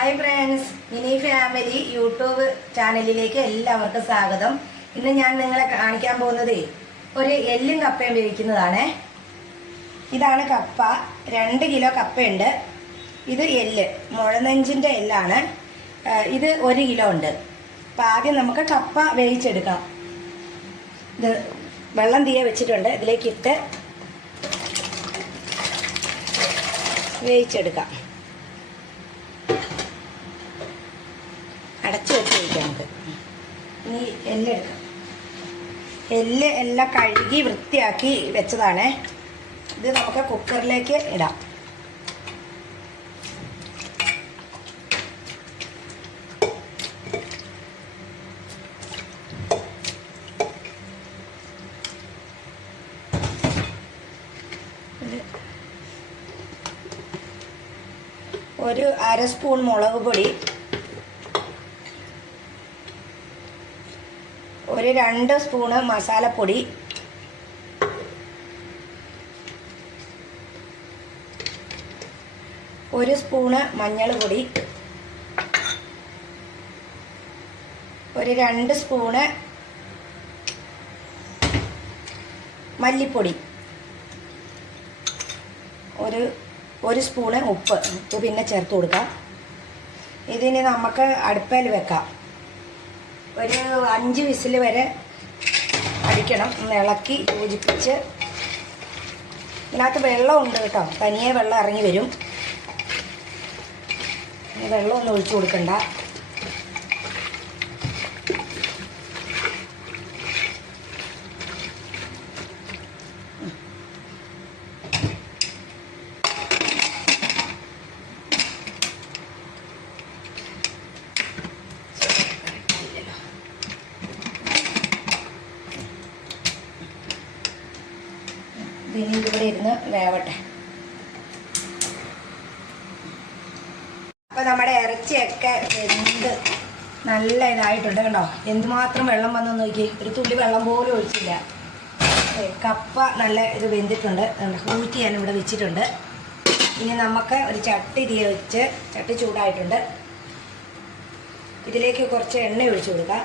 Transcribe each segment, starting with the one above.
Hi friends mini family YouTube ചാനലിലേക്ക് എല്ലാവർക്കും സ്വാഗതം. ഇന്ന് ഞാൻ നിങ്ങളെ കാണിക്കാൻ പോകുന്നത് ഒരു എല്ലും കപ്പയും വേവിക്കുന്നതാണ്. ഇതാണ് കപ്പ. രണ്ട് കിലോ കപ്പയുണ്ട്. ഇത് എല്ല്. മുഴനെഞ്ചിന്റെ എല്ലാണ്. ഇത് ഒരു കിലോ ഉണ്ട്. അപ്പം ആദ്യം നമുക്ക് കപ്പ വേവിച്ചെടുക്കാം. ഇത് വെള്ളം തീയ വെച്ചിട്ടുണ്ട്. ഇതിലേക്കിട്ട് വേവിച്ചെടുക്കാം. കഴിക്കാം നമുക്ക് ഇനി എല്ലെടുക്കാം എല്ല് എല്ലാം കഴുകി വൃത്തിയാക്കി വെച്ചതാണ്. ഇത് നമുക്ക് കുക്കറിലേക്ക് ഇടാം. ഒരു അര സ്പൂൺ മുളക് പൊടി രണ്ട് സ്പൂണ് മസാലപ്പൊടി. ഒരു സ്പൂണ് മഞ്ഞൾ പൊടി ഒരു രണ്ട് സ്പൂണ് മല്ലിപ്പൊടി. ഒരു ഒരു സ്പൂണ് ഉപ്പ്. ഉപ്പ് പിന്നെ ചേർത്ത് കൊടുക്കാം. ഇതിന് നമുക്ക് അടുപ്പയിൽ വെക്കാം. ഒരു അഞ്ച് വിസിൽ വരെ അടിക്കണം. ഒന്ന് ഇളക്കി യോജിപ്പിച്ച്. ഇതിനകത്ത് വെള്ളമുണ്ട് കേട്ടോ. തനിയെ വെള്ളം ഇറങ്ങി വരും. വെള്ളം വെള്ളമൊന്നും ഒഴിച്ചു കൊടുക്കണ്ട. ഇതിനി ഇതിവിടെ ഇരുന്ന് വേവട്ടെ. അപ്പോൾ നമ്മുടെ ഇറച്ചിയൊക്കെ വെന്ത് നല്ല ഇതായിട്ടുണ്ട് കണ്ടോ? എന്തുമാത്രം വെള്ളം വന്നു നോക്കി ഒരു തുള്ളി വെള്ളം പോലും ഒഴിച്ചില്ല. കപ്പ നല്ല ഇത് വെന്തിട്ടുണ്ട്. ഊറ്റി ഞാൻ ഇവിടെ വെച്ചിട്ടുണ്ട്. ഇനി നമുക്ക് ഒരു ചട്ടി തീ വെച്ച് ചട്ടി ചൂടായിട്ടുണ്ട്. ഇതിലേക്ക് കുറച്ച് എണ്ണ ഒഴിച്ചു കൊടുക്കാം.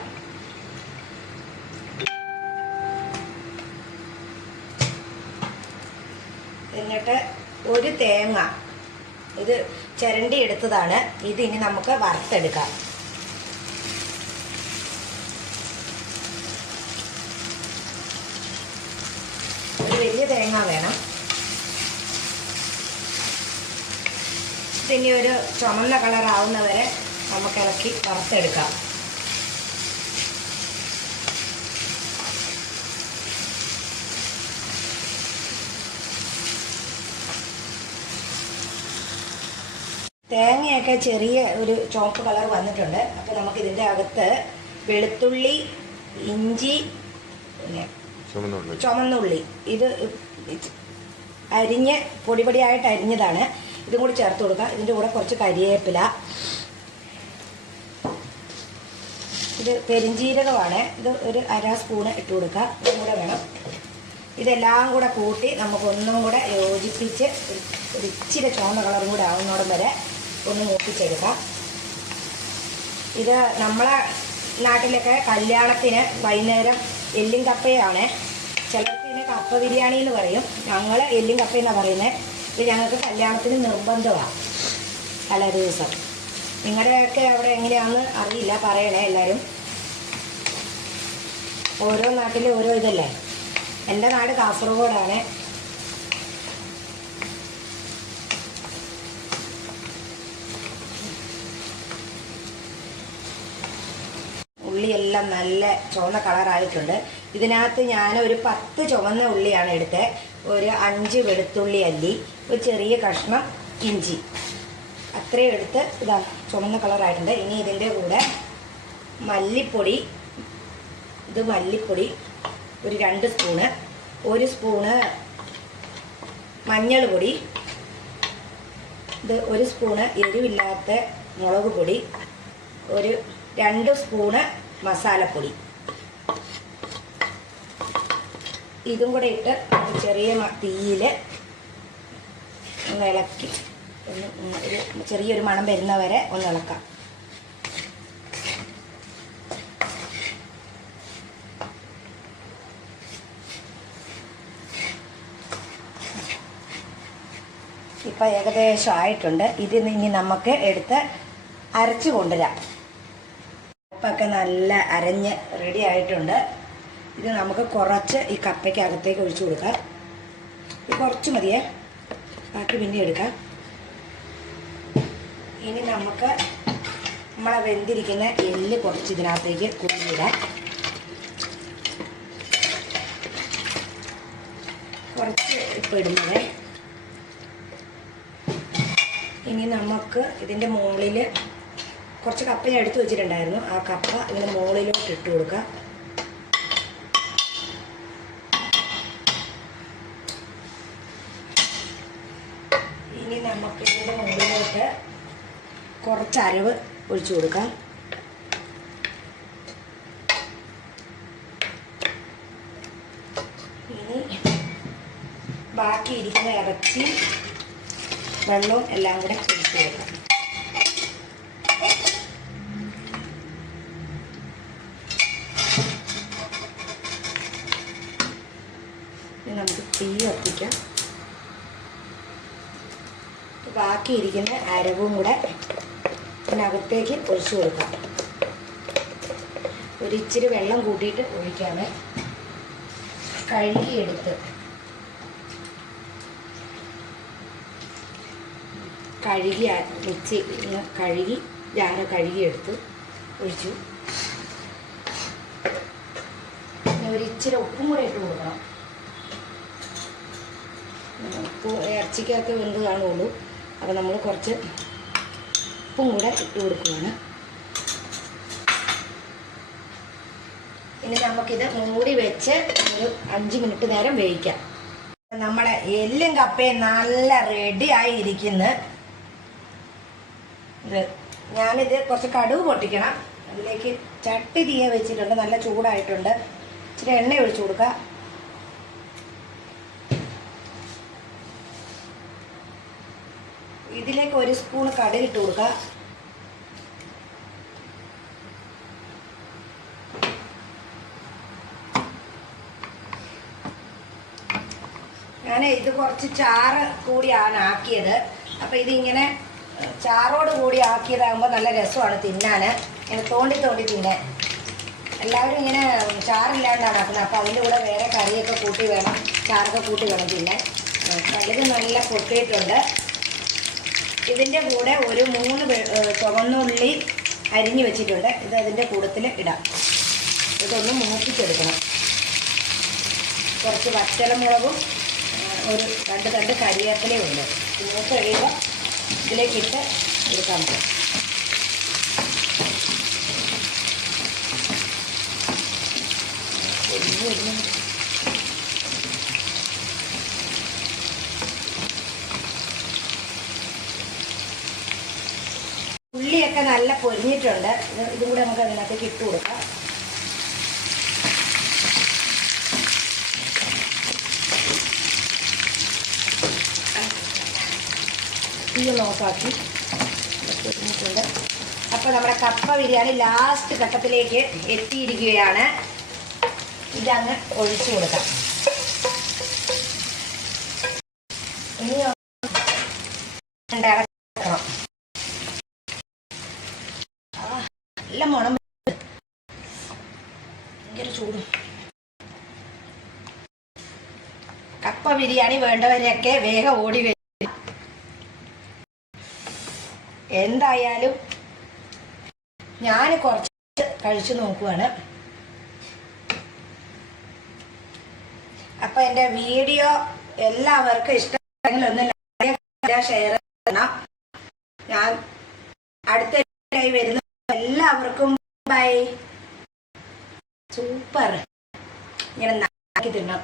എന്നിട്ട് ഒരു തേങ്ങ ഇത് ചിരണ്ടി എടുത്തതാണ്. ഇത് ഇനി നമുക്ക് വറുത്തെടുക്കാം. ഒരു വലിയ തേങ്ങ വേണം. ഇതിനി ഒരു ചുമന്ന കളറാവുന്നവരെ നമുക്ക് ഇളക്കി വറുത്തെടുക്കാം. തേങ്ങയൊക്കെ ചെറിയ ഒരു ചുവപ്പ് കളർ വന്നിട്ടുണ്ട്. അപ്പോൾ നമുക്ക് ഇതിന്റെ അകത്ത് വെളുത്തുള്ളി ഇഞ്ചി പിന്നെ ചുമന്നുള്ളി. ഇത് അരിഞ്ഞ് പൊടിപൊടിയായിട്ട് അരിഞ്ഞതാണ്. ഇതും കൂടി ചേർത്ത് കൊടുക്കുക ഇതിന്റെ കൂടെ കുറച്ച് കരിയേപ്പില. ഇത് പെരിഞ്ജീരകമാണ് ഇത് ഒരു അര സ്പൂണ് ഇട്ട് കൊടുക്കുക. ഇതും കൂടെ വേണം. ഇതെല്ലാം കൂടെ കൂട്ടി നമുക്കൊന്നും കൂടെ യോജിപ്പിച്ച് ഒരു ഇച്ചിരി ചുവന്ന കളറും കൂടെ ആവുന്നോടം വരെ ഒന്ന് മൂപ്പിച്ചെടുക്കാം. ഇത് നമ്മളെ നാട്ടിലൊക്കെ കല്യാണത്തിന് വൈകുന്നേരം എല്ലും കപ്പയാണ് ചിലർക്ക് കപ്പ ബിരിയാണി എന്ന് പറയും. ഞങ്ങൾ എല്ലും കപ്പ എന്നാണ് പറയുന്നത് ഇത് ഞങ്ങൾക്ക് കല്യാണത്തിന് നിർബന്ധമാണ്. തലേ ദിവസം. നിങ്ങളുടെയൊക്കെ അവിടെ എങ്ങനെയാണെന്ന് അറിയില്ല. പറയണേ എല്ലാവരും ഓരോ നാട്ടിലും ഓരോ ഇതല്ലേ? എന്റെ നാട് കാസർഗോഡാണ്. ഉള്ളിയെല്ലാം നല്ല ചുവന്ന കളറായിട്ടുണ്ട്. ഇതിനകത്ത് ഞാൻ ഒരു പത്ത് ചുവന്ന ഉള്ളിയാണ് എടുത്തത് ഒരു അഞ്ച് വെളുത്തുള്ളി അല്ലി ഒരു ചെറിയ കഷ്ണം ഇഞ്ചി. അത്രയും എടുത്ത് ഇതാ ചുവന്ന കളറായിട്ടുണ്ട്. ഇനി ഇതിന്റെ കൂടെ മല്ലിപ്പൊടി ഇത് മല്ലിപ്പൊടി ഒരു രണ്ട് സ്പൂണ് ഒരു സ്പൂണ് മഞ്ഞൾ പൊടി ഇത് ഒരു സ്പൂണ് എരിവില്ലാത്ത മുളക് പൊടി ഒരു രണ്ട് സ്പൂണ് മസാലപ്പൊടി. ഇതും കൂടെ ഇട്ട് ചെറിയ തീയിൽ ഒന്ന് ഇളക്കി ഒന്ന് ഒരു ചെറിയൊരു മണം വരുന്നവരെ ഒന്ന് ഇളക്കാം ഇപ്പം ഏകദേശം ആയിട്ടുണ്ട്. ഇതിൽ നിന്ന് ഇനി നമുക്ക് എടുത്ത് അരച്ച് കൊണ്ടുവരാം. ഉപ്പൊക്കെ നല്ല അരഞ്ഞ് റെഡി ആയിട്ടുണ്ട്. ഇത് നമുക്ക് കുറച്ച് ഈ കപ്പയ്ക്ക് അകത്തേക്ക് ഒഴിച്ചു കൊടുക്കാം. ഇത് കുറച്ച് മതിയേ. ബാക്കി പിന്നെ എടുക്കാം. ഇനി നമുക്ക് നമ്മളെ വെന്തിരിക്കുന്ന എല്ല് കുറച്ച് ഇതിനകത്തേക്ക് കുഴിയിടാം കുറച്ച് ഇപ്പം ഇടുന്നത്. ഇനി നമുക്ക് ഇതിന്റെ മുകളിൽ കുറച്ച് കപ്പ ഞാൻ എടുത്തു വെച്ചിട്ടുണ്ടായിരുന്നു. ആ കപ്പ ഇങ്ങനെ മുകളിലോട്ട് ഇട്ട് കൊടുക്കുക ഇനി നമുക്ക് ഇതിന്റെ മുകളിലോട്ട് കുറച്ച് അരവ് ഒഴിച്ചു കൊടുക്കാം. ഇനി ബാക്കി ഇരിക്കുന്ന ഇറച്ചി വെള്ളവും എല്ലാം കൂടെ ഒഴിച്ചു കൊടുക്കാം. ഇനി നമുക്ക് തീ കത്തിക്കാം. ബാക്കിയിരിക്കുന്ന അരവും കൂടെ ഇതിനകത്തേക്ക് ഒഴിച്ചു കൊടുക്കാം. ഒരിച്ചിരി വെള്ളം കൂട്ടിയിട്ട് ഒഴിക്കാമേ. കഴുകിയെടുത്ത്. കഴുകി മിക്സി കഴുകി ജാര കഴുകിയെടുത്ത് ഒഴിച്ചു. പിന്നെ ഒരു ഇച്ചിരി ഉപ്പും കൂടെ ഇട്ട് കൊടുക്കണം. ഇറച്ചിക്കൊക്കെ വെന്ത് കാണുള്ളൂ അപ്പോൾ നമ്മൾ കുറച്ച് ഉപ്പും കൂടെ ഇട്ട് കൊടുക്കുകയാണ് ഇനി നമുക്കിത് മൂടി വെച്ച് ഒരു അഞ്ച് മിനിറ്റ് നേരം വേവിക്കാം. നമ്മുടെ എല്ലും കപ്പയും നല്ല റെഡി ആയിരിക്കുന്നു. ഇത് ഞാനിത് കുറച്ച് കടുവ് പൊട്ടിക്കണം. അതിലേക്ക് ചട്ടി തീയ വെച്ചിട്ടുണ്ട്. നല്ല ചൂടായിട്ടുണ്ട്. ഇച്ചിരി എണ്ണ ഒഴിച്ചു കൊടുക്കുക ഇതിലേക്ക് ഒരു സ്പൂൺ കടുകിട്ട് കൊടുക്കുക. ഞാൻ ഇത് കുറച്ച് ചാറ് കൂടിയാണ് ആക്കിയത്. അപ്പം ഇതിങ്ങനെ ചാറോട് കൂടി ആക്കിയതാകുമ്പോൾ നല്ല രസമാണ് തിന്നാൻ ഇങ്ങനെ തോണ്ടി തോണ്ടി തിന്നാൻ എല്ലാവരും ഇങ്ങനെ ചാറില്ലാണ്ടാണ് ആക്കുന്നത്. അപ്പോൾ അതിന്റെ കൂടെ വേറെ കറിയൊക്കെ കൂട്ടി വേണം ചാറൊക്കെ കൂട്ടി വേണം തിന്നാൻ. കടുക് നല്ല പൊട്ടിയിട്ടുണ്ട്. ഇതിന്റെ കൂടെ ഒരു മൂന്ന് ചുവന്നുള്ളി അരിഞ്ഞു വെച്ചിട്ടുണ്ട്. ഇത് അതിന്റെ കൂടത്തിൽ ഇടാം. ഇതൊന്ന് മൂപ്പിച്ചെടുക്കണം. കുറച്ച് വറ്റലമുളകും ഒരു രണ്ട് രണ്ട് കരിവേപ്പിലയും ഉണ്ട്. മൂത്ത് കഴിയുമ്പോൾ ഇതിലേക്കിട്ട് എടുക്കാൻ പറ്റും. ഉള്ളിയൊക്കെ നല്ല പൊരിഞ്ഞിട്ടുണ്ട്. ഇത് കൂടെ നമുക്ക് അതിനകത്തേക്ക് ഇട്ട് കൊടുക്കാം. തീ ഓഫാക്കി പൊരിഞ്ഞിട്ടുണ്ട്. അപ്പോൾ നമ്മുടെ കപ്പ ബിരിയാണി ലാസ്റ്റ് ഘട്ടത്തിലേക്ക് എത്തിയിരിക്കുകയാണ്. ഇതങ്ങ് ഒഴിച്ചു കൊടുക്കാം. ഇനി രണ്ട് ഇളക്കണം ആ, നല്ല മണം. ഭയങ്കര ചൂടും. കപ്പ ബിരിയാണി വേണ്ടവരെയൊക്കെ വേഗം ഓടി വരും. എന്തായാലും ഞാൻ കുറച്ച് കഴിച്ചു നോക്കുവാണ്. അപ്പൊ എന്റെ വീഡിയോ എല്ലാവർക്കും ഇഷ്ടമെങ്കിൽ ഒന്ന് ഷെയർ ബൈ സൂപ്പർ ഇങ്ങനെ നാക്കി തിന്നാം